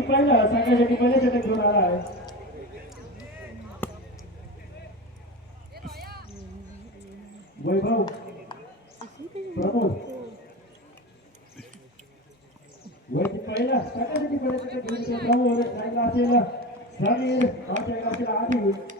पहिला संघासाठी पहिल्या षटक घेऊन आला आहे वैभव प्रमोद वैदिक पहिला संघासाठी पहिल्या षटक घेऊन प्रमोद साईडला असेल समीर भाऊच्या असेल आधी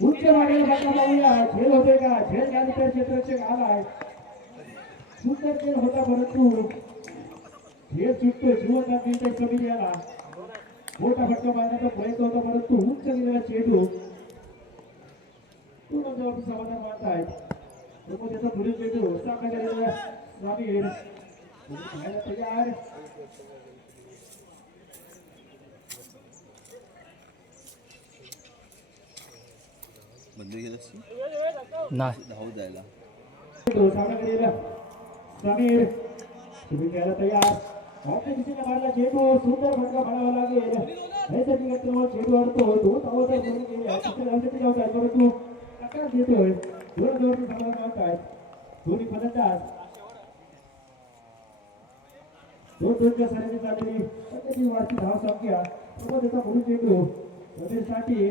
उच्च मागेल बटना लावूया खेळ होते का? खेळ त्यानंतर क्षेत्ररक्षक आलाय सुंदर खेळ होता परंतु खेळ सुटतो जीवनात मिळतोय कमी द्यायला. मोठा फटका मारण्याचा प्रयत्न होता परंतु उच्च गेलेला चेंडू पूर्ण जवळ समाधान मानतायत लोक त्याचा पुढील चेंडू सामना केलेला समीर तयार. बंद गेलं नाही धावू द्यायला समीर तुम्ही घ्यायला तयार। मारला चेंडू सुंदर फटका मारावा लागेल नैसर्गिक क्रमांक चेंडू अडतो दोन धावा तर पूर्ण केल्या तिसऱ्या धावसाठी जाऊ आहेत परंतु तक्रार देतोय दोन दोन समाधान मानतायत दोन्ही फलंदाज दोन दोनच्या सरांनी चाललेली सध्याची वार्षिक धाव संख्या सोबत त्याचा पुढील चेंडू साठी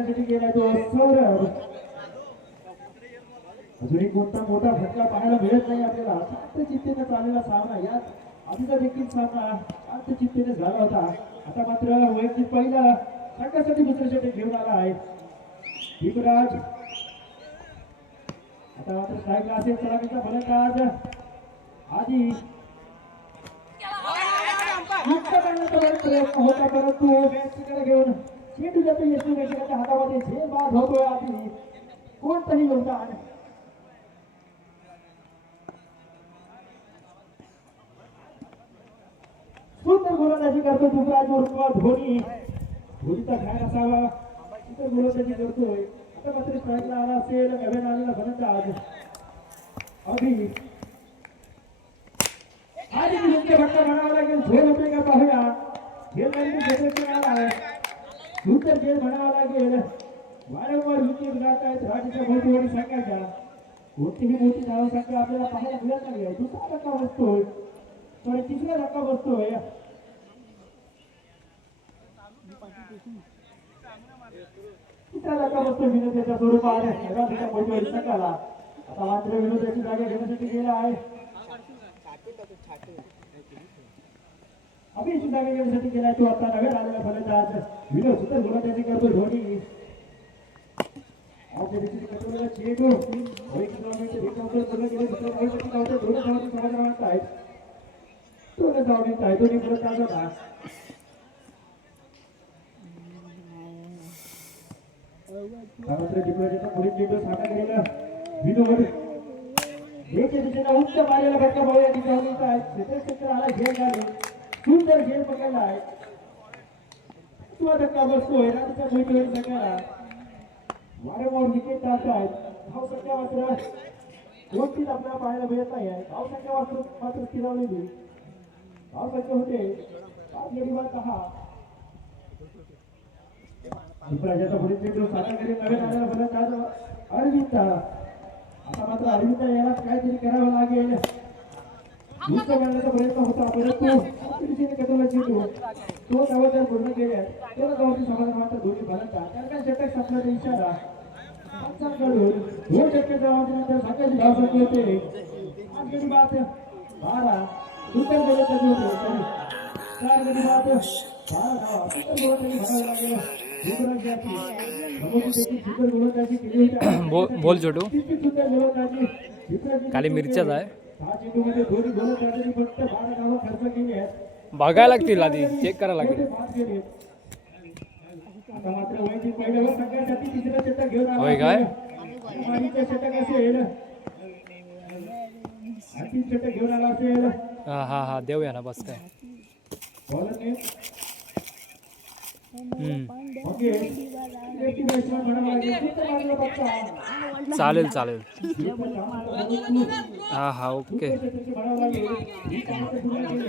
सगळ्याची गेला तो सौरभ अजूनही कोणता मोठा फटका पाहायला मिळत नाही आपल्याला चित्तेने चाललेला सामना यात आधीचा देखील सामना चित्तेने झाला होता आता मात्र वैयक्तिक पहिला संघासाठी दुसरे षटक घेऊन आला आहे भीमराज आता मात्र स्ट्राईकला असेल सलामीचा फलंदाज आधी मुक्त करण्याचा प्रयत्न होता परंतु घेऊन चेंडू जातो यशवी रक्षकाच्या हातामध्ये बाद होतोय आधी कोणतंही योगदान सुंदर गोलंदाजी करतो युवराज उर्फ़ धोनी धोनीचा खेळ असावा सुंदर गोलंदाजी करतोय आता मात्र स्ट्राईकला आला असेल नव्याने आलेला फलंदाज अभि आधी योग्य फटका म्हणावा लागेल झेल होते का पाहूया झेल नाही क्षेत्ररक्षक आलाय झेल म्हणावा लागेल वारंवार विकेट जात आहेत राजाच्या भोवतीवरी संघाच्या कोणतीही मोठी धाव संख्या आपल्याला पाहायला मिळत नाही आहे दुसरा धक्का बसतोय सॉरी, तिसरा धक्का बसतोय तिसरा धक्का बसतो विनोदाच्या स्वरूपात ठिका मोठीवर संघाला आता मात्र विनोदाची जागा घेण्यासाठी गेला आहे आम्ही सुद्धा वेगळ्यासाठी केला तो आपला नव्या आलेला फलंदाज. विनोद सुद्धा गोलंदाजी करतो धोनी. विनोद. हे उच्च मारेला फटका बघूया ठिकाणी काय क्षेत्र क्षेत्र आला घेऊन सुंदर खेळ पकडला आहे तो धक्का बसतोय राणीच्या भूमीवर सगळ्याला वारंवार विकेट टाळत आहेत धाव संख्या मात्र कोणतीच आपल्याला पाहायला मिळत नाही आहे धाव संख्या मात्र मात्र स्थिरावलेली धाव संख्या होते अरविंद आता मात्र अरविंद याला काहीतरी करावं दुसऱ्या मारण्याचा प्रयत्न होता परंतु चेंडू तो धावा पूर्ण केल्या समाधान मात्र दोन्ही फलंदाज दरम्यान षटक संपल्याचा इशारा पंचांकडून दोन धाव होते आठ गडी बाद बारा होते चार गडी बाद बारा धावा लागेल बोल छोटू. खाली मिरच्याच आहे. बघायला लागतील आधी चेक करायला लागेल. होय काय? हा हा हा देऊया ना बस काय. चालेल चालेल. काम हा हा ओके. षटकाची म्हणावं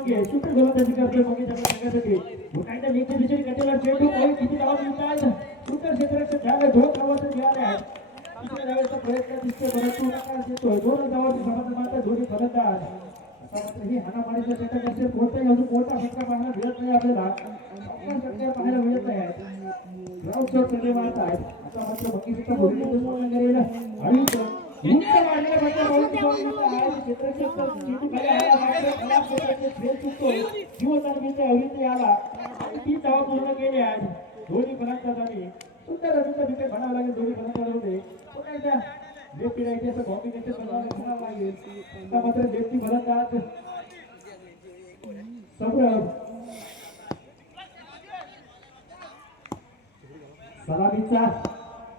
मागे सुंदर गोलंदाजी करतोय मागे दिशेने चेंडू काही किती धावा मिळतात दोन धावाचे मिळाले आहेत तिसऱ्या धावेचा प्रयत्न दिसतोय परंतु नकार देतोय दोन धावाची समाधान दोन्ही फलंदाज. ही हाणामारीचा असेल कोणताही अजून कोणता फटका पाहायला मिळत नाही आपल्याला. पाहायला मिळत नाही. आहेत ग्राउंड मारत आहेत. आता मात्र आणि उंच मारलेला फटका बहुत दिवसांनंतर आहे. क्षेत्ररक्षक तर चेंडू खाली आला मात्र खराब क्षेत्राचे खेळ चुकतो जीवनदानवीचा अवृत्ती आला आणि तीन धावा पूर्ण केल्या आहेत दोन्ही फलंदाजांनी. सुंदर रवींद्र विकेट म्हणावं लागेल. दोन्ही फलंदाज होते पुन्हा एकदा लेफ्टी राईट असं कॉम्बिनेशन म्हणावं लागेल आता मात्र लेफ्टी फलंदाज. सौरभ सलामीचा.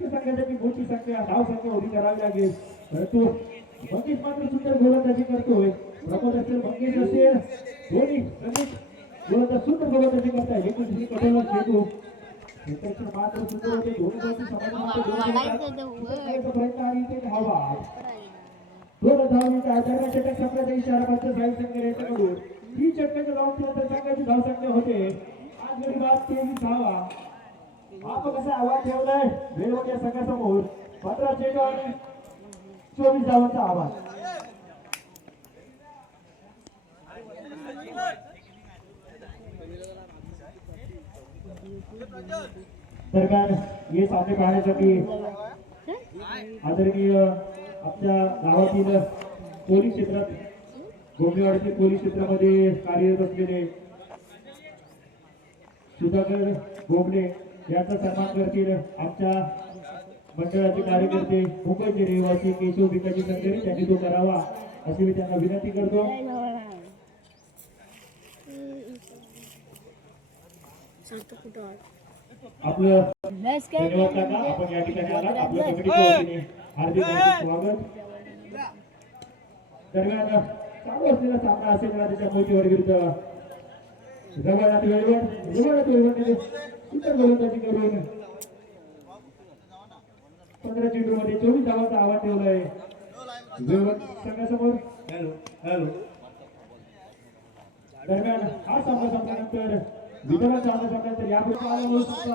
संघासाठी मोठी संख्या धाव संख्या उभी करावी लागेल परंतु मंगेश मात्र सुंदर गोलंदाजी करतोय प्रमोद असेल मंगेश असेल दोन्ही रमेश गोलंदाज सुंदर गोलंदाजी करताय हे दुसरी कठोर चेंडू मात्र सुंदर होते मात्र दोन करतात. प्रयत्न आणि ते धावा दोन धावांच्या आधारावर षटक संपल्याचा इशारा मात्र साई संघ यांच्याकडून ही षटकाच्या धावांनंतर संघाची धावसंख्या होते आज गडी बाद तेवीस धावा आपण कसा आवाज ठेवलाय? वेळवट या संघासमोर पंधरा चेंडू आणि चोवीस धावांचा आवाज. सरकार हे सामने पाहण्यासाठी आदरणीय आमच्या गावातील पोलीस क्षेत्रात गोंडेवाडीतील पोलीस क्षेत्रामध्ये कार्यरत असलेले सुधाकर गोगले यांचा सन्मान करतील आमच्या मंडळाचे कार्यकर्ते मुंबईचे रहिवासी केशव भिकाजी संघरी त्यांनी तो करावा अशी मी त्यांना विनंती करतो. आपलं धन्यवाद काका आपण या ठिकाणी आलात. आपल्या कमिटीच्या हार्दिक स्वागत. दरम्यान चालू असलेला सामना असेल ना त्याच्या मोठीवर विरुद्ध रवानात वेळेवर रवानात वेळेवर सुंदर गोलंदाजी करून पंधरा चेंडू मध्ये चोवीस धावांचा आव्हान ठेवलाय वेळवर संघासमोर हॅलो हॅलो दरम्यान हा सामना संपल्यानंतर विदर्भात सामना संपल्यानंतर यापुढे आला म्हणून संपला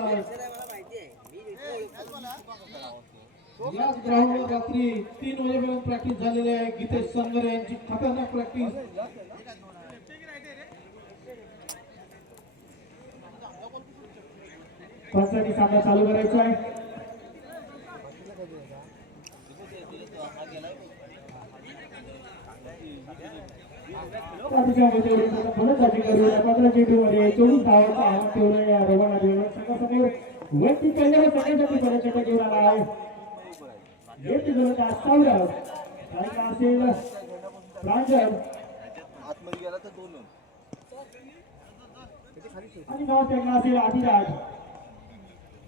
या ग्राउंडवर रात्री तीन वाजेपर्यंत प्रॅक्टिस झालेली आहे गीतेश संगर यांची खतरनाक प्रॅक्टिस पंचांनी सामना चालू करायचा आहे. त्याच्यामध्ये एवढी मोठी फलंदाजी करूया. पंधरा चेंडूमध्ये चोवीस धावांचा आव्हान ठेवलं या रवाना देऊन संघासमोर. वैयक्तिक पहिल्यावर सगळ्यांसाठी पराजय घेऊन आला आहे. एक गोलंदाज सौरभ साईडला असेल प्रांजल आतमध्ये गेला तर दोन आणि नॉन साईडला असेल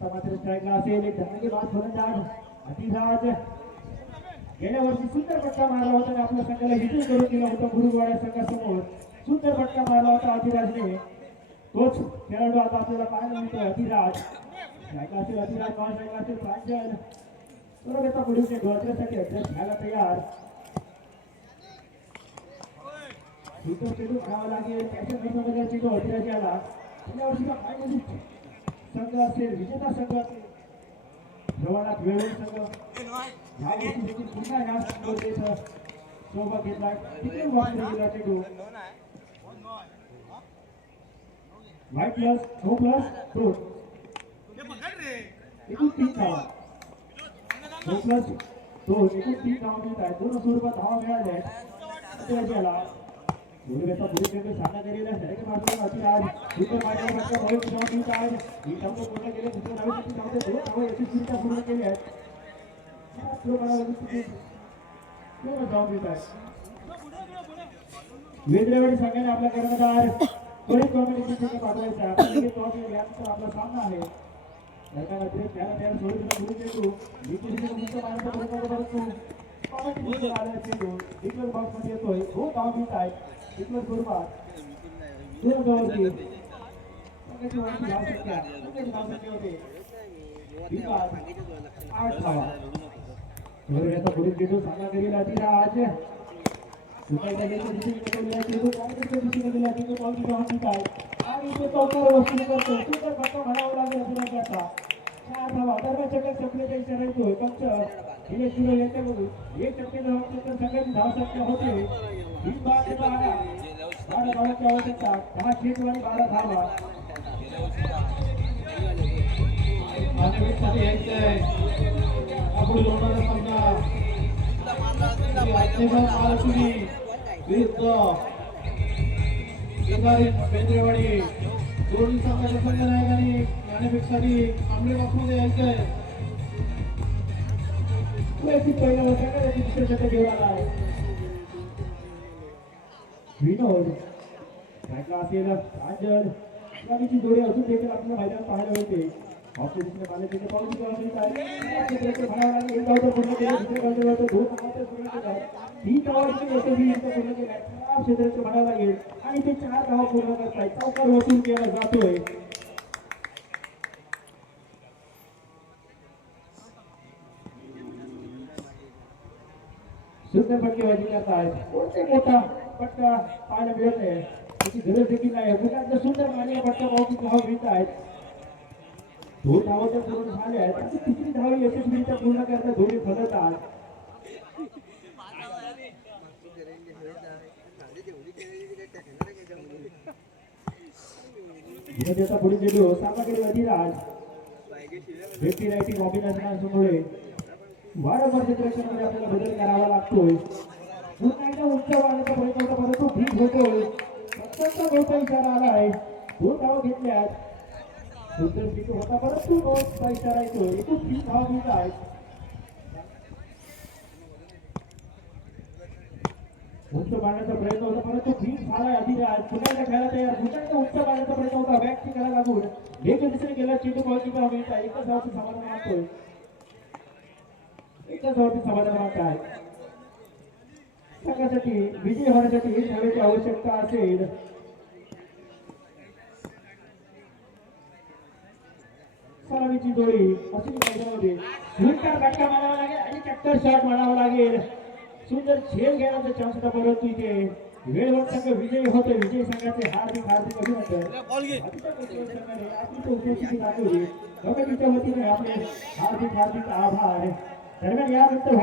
मात्र स्ट्राईकला असेल एक धनगे बाद फलंदाज अतिराज गेल्या वर्षी सुंदर फटका मारला होता आणि आपल्या संघाला विजय करून दिला होता गुरुवाड्या संघासमोर सुंदर फटका मारला होता अतिराजने तोच खेळाडू आता आपल्याला पाहायला मिळतो अतिराज स्ट्राईकला असेल अतिराज नॉन स्ट्राईकला असेल प्रांजल बरोबर आता पुढील डॉक्टरसाठी अभ्यास घ्यायला तयार सुंदर चेंडू खेळावा लागेल त्याच्या निर्णय चेंडू अतिराज याला गेल्या वर्षीचा फायनल संघ असेल विजेता संघ असेल जवळात वेळून संघ. ह्या वर्षी देखील पुन्हा या स्पर्धेचा सहभाग घेतला. तिथे वापरला गेला चेंडू व्हाईट प्लस नो प्लस दोन एकूण तीन धावा. नो प्लस दोन एकूण तीन धावा मिळत आहेत. दोन स्वरूपात धावा मिळाल्या आहेत. त्याला गुरुवेचा पुढे चेंडू सामना केलेला आहे सैनिक मार्गावर अतिराज सुपर मार्गावर फटका बॉल धावा मिळत आहेत ही धावा पूर्ण केले दुसऱ्या धावेसाठी धावते दोन धावा यशस्वीरित्या पूर्ण केले आहेत वेगवेगळ्या संघाने आपला कर्णधार त्वरित कॉम्पिटिशन पाठवायचा आपण लगेच टॉस यानंतर आपला सामना आहे अतिरिक्त त्याला त्याला सोडून गुरु चेंडू विकेटच्या मुक्त मारण्याचा प्रयत्न करत असतो कॉम्पिटिशन आलेला चेंडू डिक्लेअर बॉक्स मध्ये येतोय दोन धाव मिळत डिक्लेअर स्वरूपात दोन धावांची संघाची वरची धावसंख्या संघाची धावसंख्या होते विकास आठ धावा याचा पुढील चेंडू सामना करील अतिराज आणि तो चौकार वसूल करतो सुंदर फटका म्हणावा लागेल अतिराजाचा चार धावा दरम्यान चक्कर संपल्याचा इशारा येतोय पंच दिनेश सुरे यांच्याकडून एक टक्के धावा तर संघाची धाव संख्या होते. ही बाद बारा बारा धावांची आवश्यकता दहा चेंडू आणि बारा धावा मानवीसाठी यायचंय. आपण लोणारा सामना आत्मेभाव महालक्ष्मी विरुद्ध शेजारी बेंद्रेवाडी. दोन्ही संघाच्या संघनायकांनी नाणेफेकसाठी आंबळे बॉक्समध्ये यायचंय वैयक्तिक पहिल्या वर्षाकडे दुसरे षटक घेऊन आला आहे विनोद बॅटला असेल प्रांजल रवीची जोडी अजून देखील आपल्याला मैदान पाहायला मिळते ऑफ़िस दुसऱ्या बालेचे पाऊल किंवा मिळत आहे या क्षेत्राचे म्हणावं लागेल एक धाव तर पूर्ण केलं दुसऱ्या धावचं दोन धावा तर पूर्ण केल्या तीन धावाची यशस्वी इथं पूर्ण केल्या या क्षेत्राचे म्हणावं लागेल आणि ते चार धावा पूर्ण करतायत चौकार वसूल केला जातोय सुंदर बटकेबाजी करता आहेत कोणते मोठा पटका पाहायला मिळत नाही त्याची गरज देखील नाही मुलांच्या सुंदर मान्य पटका पाहून धाव घेत आहेत दोन धावा तर पूर्ण झाल्या आहेत आणि तिसरी धाव यशस्वीरित्या पूर्ण करता धोनी फलत आहात पुढे गेलो सामाकडे अधिराज व्यक्ती रायटिंग अभिनंदनांमुळे वारंवार क्षेत्ररक्षणामध्ये आपल्याला बदल करावा लागतोय. पुन्हा एकदा उंच वाढण्याचा प्रयत्न होता परंतु भीत होतोय. अत्यंत मोठा इशारा आला आहे. दोन धाव घेतल्यास दुसरं पिक होता परंतु मोठा इशारा येतोय. एकूण तीन धाव घेत आहेत. उंच मारण्याचा प्रयत्न होता परंतु भीत झालाय अधिराज पुन्हा एकदा खेळायला तयार. पुन्हा एकदा उंच मारण्याचा प्रयत्न होता. बॅक ठिकाणा लागून वेगळ्या दिशेने गेला चेंडू बॉल किंवा मिळता एकच धावचं समाधान मानतोय धावचं समाधान आहे. संघासाठी विजय होण्यासाठी धावेची आवश्यकता असेल. सलामीची जोडी अशी मैदानामध्ये सुंदर फटका मारावा लागेल आणि कॅप्टर शॉट मारावा लागेल. सुंदर झेल घेण्याचा चान्स होता परंतु इथे वेळवर संघ विजयी होतोय. विजय संघाचे हार्दिक हार्दिक अभिनंदन. कमिटीच्या वतीने आपले हार्दिक हार्दिक आभार. दरम्यान यानंतर